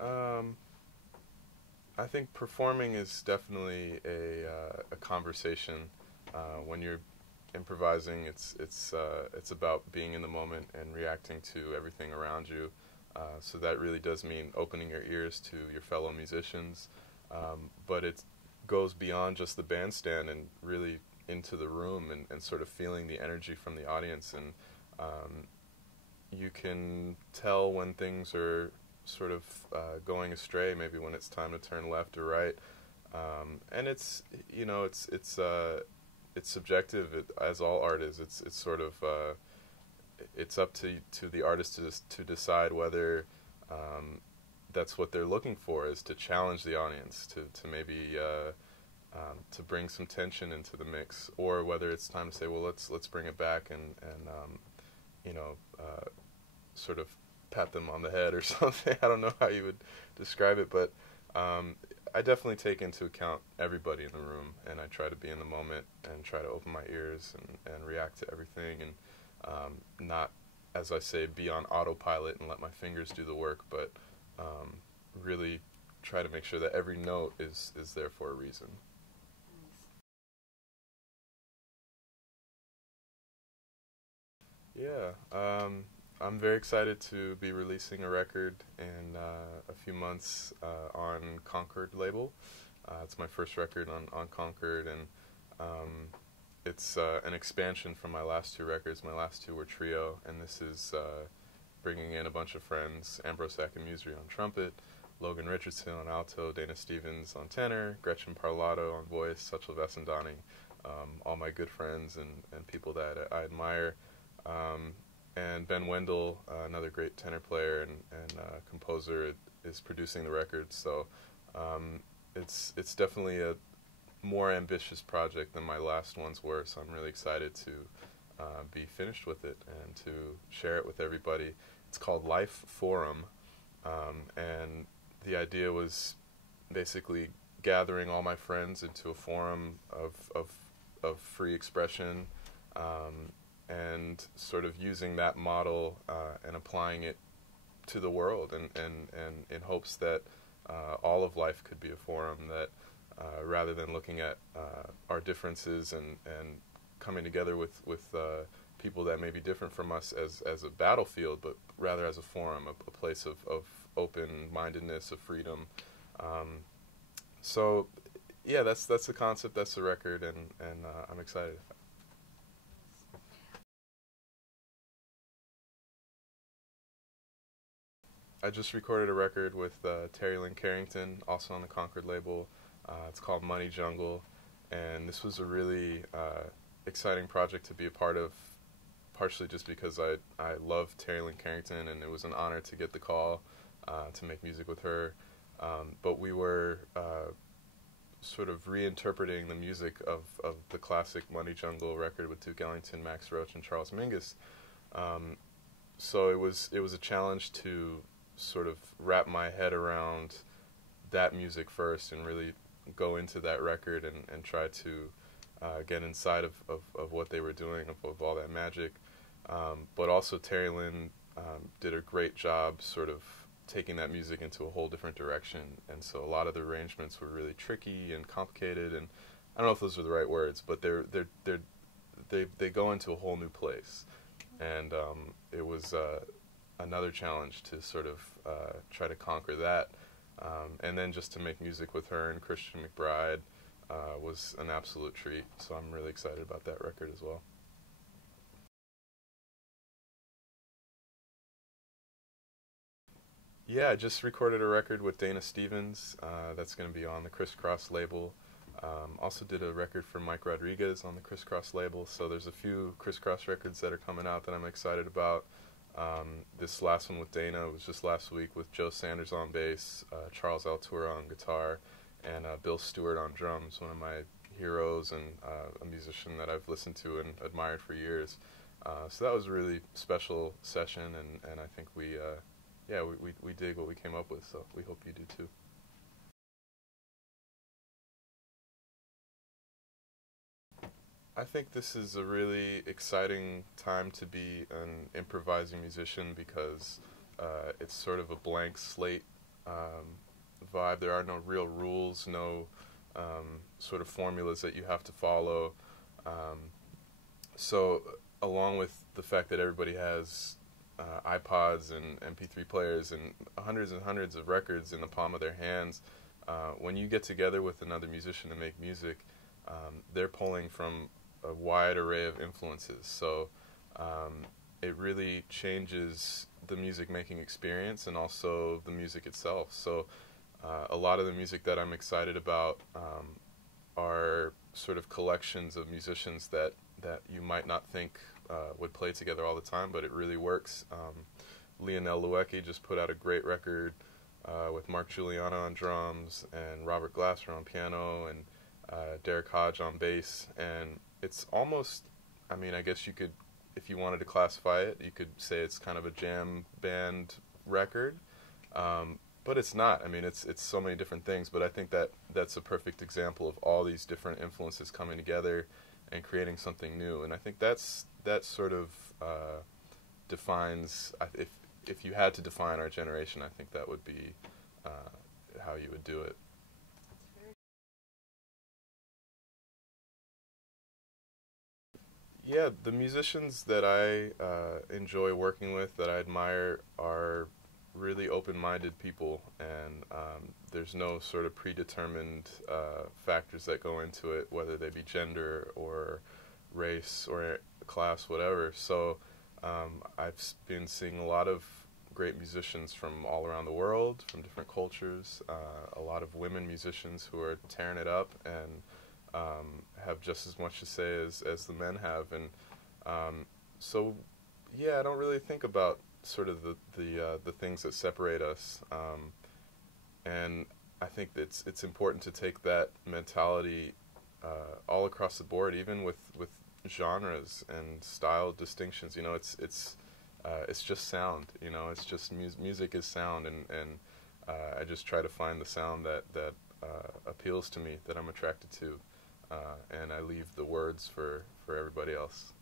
Um, I think performing is definitely a conversation. When you're improvising, it's about being in the moment and reacting to everything around you. So that really does mean opening your ears to your fellow musicians, but it goes beyond just the bandstand and really into the room and sort of feeling the energy from the audience. And you can tell when things are sort of going astray, maybe when it's time to turn left or right. And it's, you know, it's subjective, as all art is. It's sort of it's up to the artist to decide whether that's what they're looking for, is to challenge the audience, to maybe to bring some tension into the mix, or whether it's time to say, well, let's bring it back and you know, sort of pat them on the head or something. I don't know how you would describe it, but I definitely take into account everybody in the room, and I try to be in the moment and try to open my ears and react to everything, and not, as I say, be on autopilot and let my fingers do the work, but really try to make sure that every note is there for a reason. Yeah, I'm very excited to be releasing a record in a few months on Concord label. It's my first record on Concord, and it's an expansion from my last two records. My last two were trio, and this is bringing in a bunch of friends: Ambrose Akinmusire on trumpet, Logan Richardson on alto, Dana Stevens on tenor, Gretchen Parlato on voice, Satchel Vasandani, all my good friends and people that I admire. And Ben Wendell, another great tenor player and composer, is producing the record. So it's definitely a more ambitious project than my last ones were. So I'm really excited to be finished with it and to share it with everybody. It's called Life Forum, and the idea was basically gathering all my friends into a forum of free expression. And sort of using that model and applying it to the world, and in hopes that all of life could be a forum, that rather than looking at our differences and coming together with people that may be different from us as a battlefield, but rather as a forum, a place of open-mindedness, of freedom. So yeah, that's the concept, that's the record, and I'm excited. I just recorded a record with Terri Carrington, also on the Concord label. It's called Money Jungle, and this was a really exciting project to be a part of, partially just because I love Terri Carrington, and it was an honor to get the call to make music with her. But we were sort of reinterpreting the music of the classic Money Jungle record with Duke Ellington, Max Roach, and Charles Mingus. So it was a challenge to sort of wrap my head around that music first and really go into that record and try to get inside of what they were doing, of all that magic. But also Terri Lynn did a great job sort of taking that music into a whole different direction, and so a lot of the arrangements were really tricky and complicated, and I don't know if those are the right words, but they go into a whole new place. And it was another challenge to sort of try to conquer that. And then just to make music with her and Christian McBride was an absolute treat. So I'm really excited about that record as well. Yeah, I just recorded a record with Dana Stevens. That's going to be on the Crisscross label. Also did a record for Mike Rodriguez on the Crisscross label. So there's a few Crisscross records that are coming out that I'm excited about. This last one with Dana was just last week, with Joe Sanders on bass, Charles Altura on guitar, and Bill Stewart on drums, one of my heroes and a musician that I've listened to and admired for years. So that was a really special session, and I think yeah, we dig what we came up with, so we hope you do too. I think this is a really exciting time to be an improvising musician, because it's sort of a blank slate vibe. There are no real rules, no sort of formulas that you have to follow. So along with the fact that everybody has iPods and MP3 players and hundreds of records in the palm of their hands, when you get together with another musician to make music, they're pulling from a wide array of influences. So it really changes the music making experience and also the music itself. So a lot of the music that I'm excited about are sort of collections of musicians that you might not think would play together all the time, but it really works. Lionel Luecki just put out a great record with Mark Giuliano on drums and Robert Glasser on piano and Derek Hodge on bass, and it's almost, I mean, I guess you could, if you wanted to classify it, you could say it's kind of a jam band record, but it's not. I mean, it's so many different things, but I think that's a perfect example of all these different influences coming together and creating something new. And I think that sort of defines, if you had to define our generation, I think that would be how you would do it. Yeah, the musicians that I enjoy working with, that I admire, are really open-minded people, and there's no sort of predetermined factors that go into it, whether they be gender or race or class, whatever. So I've been seeing a lot of great musicians from all around the world, from different cultures, a lot of women musicians who are tearing it up and have just as much to say as the men have, and so yeah, I don't really think about sort of the things that separate us, and I think that it's important to take that mentality all across the board, even with genres and style distinctions. You know, it's just sound. You know, it's just music is sound, and I just try to find the sound that appeals to me, that I'm attracted to. And I leave the words for everybody else.